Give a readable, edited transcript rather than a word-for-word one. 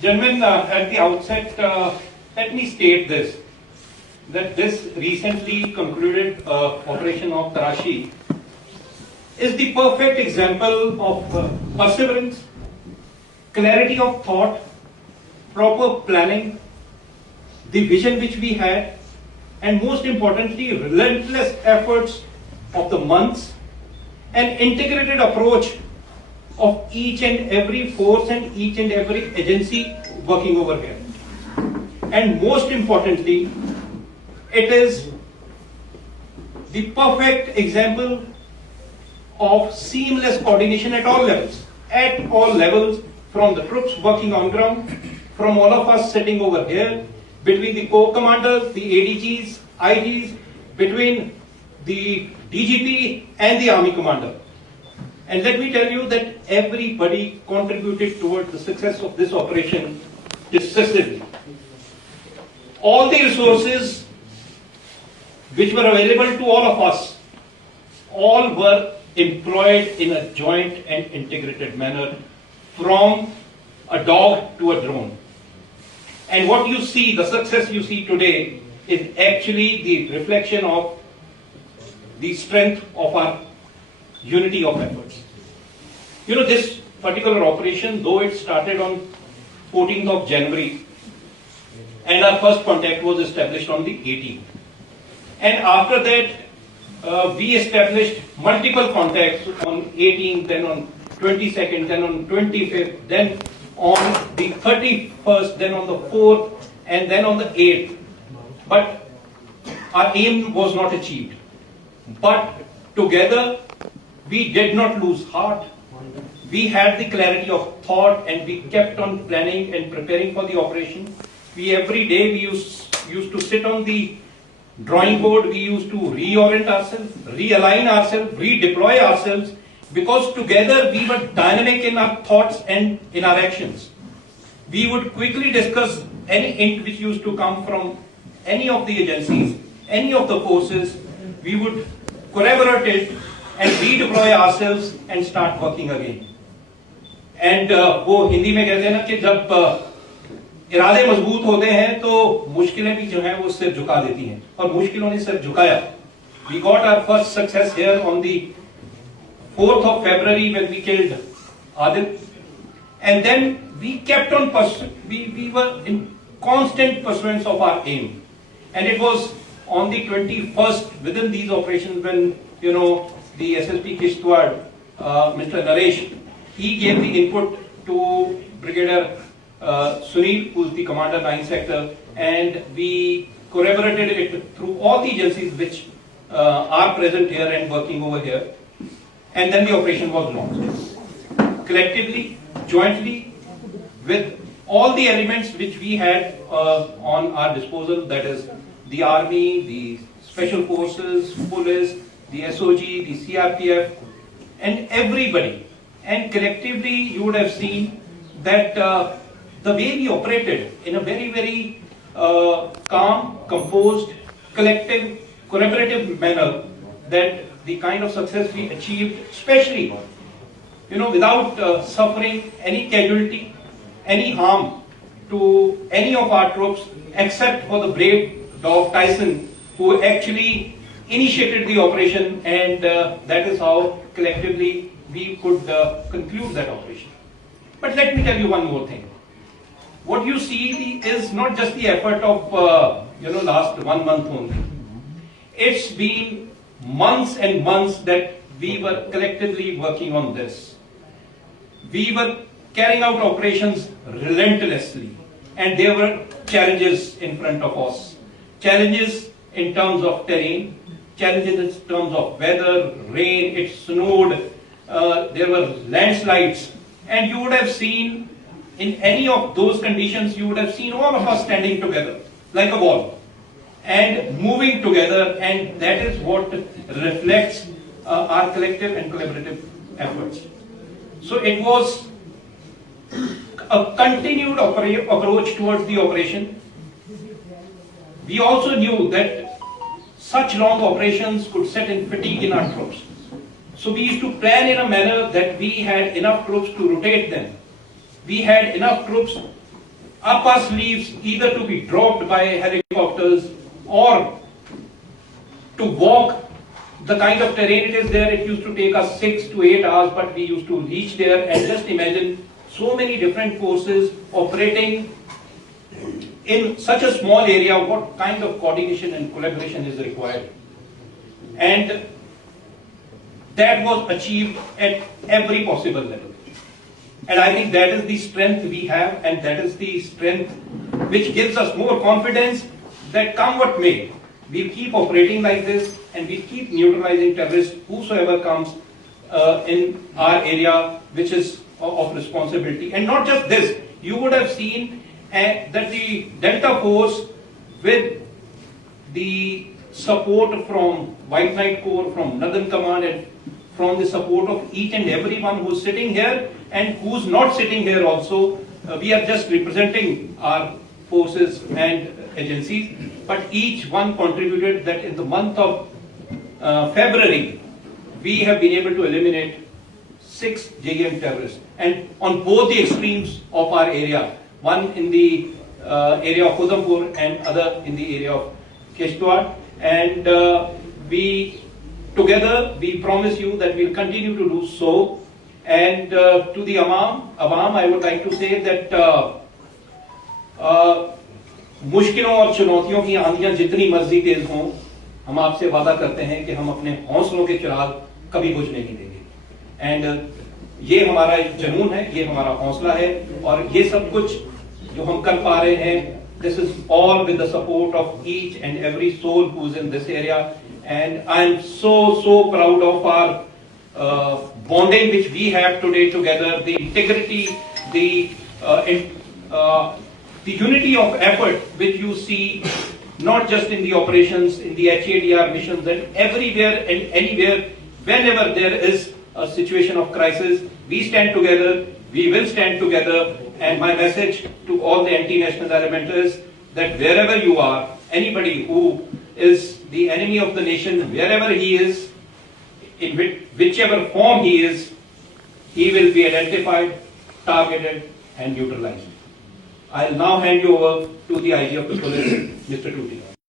Gentlemen, at the outset, let me state this, that this recently concluded operation of Tarashi is the perfect example of perseverance, clarity of thought, proper planning, the vision which we had, and most importantly, relentless efforts of the months, an integrated approach of each and every force and each and every agency working over here. And most importantly, it is the perfect example of seamless coordination at all levels, from the troops working on ground, from all of us sitting over here, between the corps commanders, the ADGs, IGs, between the DGP and the army commander. And let me tell you that everybody contributed towards the success of this operation decisively. All the resources which were available to all of us, all were employed in a joint and integrated manner, from a dog to a drone. And what you see, the success you see today, is actually the reflection of the strength of our unity of efforts. You know, this particular operation, though it started on 14th of January, and our first contact was established on the 18th. And after that, we established multiple contacts on 18th, then on 22nd, then on 25th, then on the 31st, then on the 4th, and then on the 8th. But our aim was not achieved. But together, we did not lose heart. We had the clarity of thought, and we kept on planning and preparing for the operation. Every day we used to sit on the drawing board. We used to reorient ourselves, realign ourselves, redeploy ourselves, because together we were dynamic in our thoughts and in our actions. We would quickly discuss any hint which used to come from any of the agencies, any of the forces. We would collaborate it and redeploy ourselves and start working again. And वो हिंदी में कहते हैं ना कि जब इरादे मजबूत होते हैं तो मुश्किलें भी जो हैं वो सिर झुका देती हैं, और मुश्किलों ने सिर झुकाया. We got our first success here on the 4th of February when we killed Adit, and then we kept on we were in constant pursuance of our aim. And it was on the 21st within these operations when, you know, the SSP Kishtwar, Mr. Naresh, he gave the input to Brigadier Sunil, who is the commander 9th sector, and we collaborated it through all the agencies which are present here and working over here. And then the operation was launched. Collectively, jointly, with all the elements which we had on our disposal, that is the army, the special forces, police, the SOG, the CRPF, and everybody. And collectively, you would have seen that the way we operated in a very, very calm, composed, collective, collaborative manner, that the kind of success we achieved, especially, you know, without suffering any casualty, any harm to any of our troops, except for the brave dog Tyson, who actually initiated the operation, and that is how collectively we could conclude that operation. But let me tell you one more thing. What you see is not just the effort of last 1 month only. It's been months and months that we were collectively working on this. We were carrying out operations relentlessly, and there were challenges in front of us. Challenges in terms of terrain, challenges in terms of weather, rain, it snowed, there were landslides, and you would have seen in any of those conditions, you would have seen all of us standing together like a wall and moving together, and that is what reflects our collective and collaborative efforts. So it was a continued approach towards the operation. We also knew that such long operations could set in fatigue in our troops. So we used to plan in a manner that we had enough troops to rotate them. We had enough troops up our sleeves, either to be dropped by helicopters or to walk the kind of terrain it is there. It used to take us 6 to 8 hours, but we used to reach there. And just imagine so many different forces operating in such a small area, what kind of coordination and collaboration is required. And that was achieved at every possible level. And I think that is the strength we have, and that is the strength which gives us more confidence that come what may, we'll keep operating like this and we'll keep neutralizing terrorists, whosoever comes in our area, which is of responsibility. And not just this, you would have seen that the Delta Force, with the support from White Knight Corps, from Northern Command, and from the support of each and everyone who's sitting here and who's not sitting here also, we are just representing our forces and agencies, but each one contributed that in the month of February, we have been able to eliminate 6 JM terrorists, and on both the extremes of our area, one in the area of Udhampur and other in the area of Kishtwar. And together we promise you that we'll continue to do so. And to the Awam, I would like to say that मुश्किलों और चुनौतियों की आंधियां जितनी मर्जी तेज हों, हम आपसे वादा करते हैं कि हम अपने हौसलों के चिराग कभी बुझने नहीं देंगे. एंड ये हमारा एक जुनून है, ये हमारा हौसला है, और ये सब कुछ जो हम कर पा रहे हैं, this is all with the support of each and every soul who is in this area. And I am so proud of our bonding which we have today together, the integrity, the unity of effort which you see not just in the operations, in the HADR missions, and everywhere and anywhere, whenever there is a situation of crisis, we stand together, we will stand together. And my message to all the anti-national element is that wherever you are, anybody who is the enemy of the nation, wherever he is, in whichever form he is, he will be identified, targeted, and neutralized. I'll now hand you over to the IG of the police, Mr. Tuti.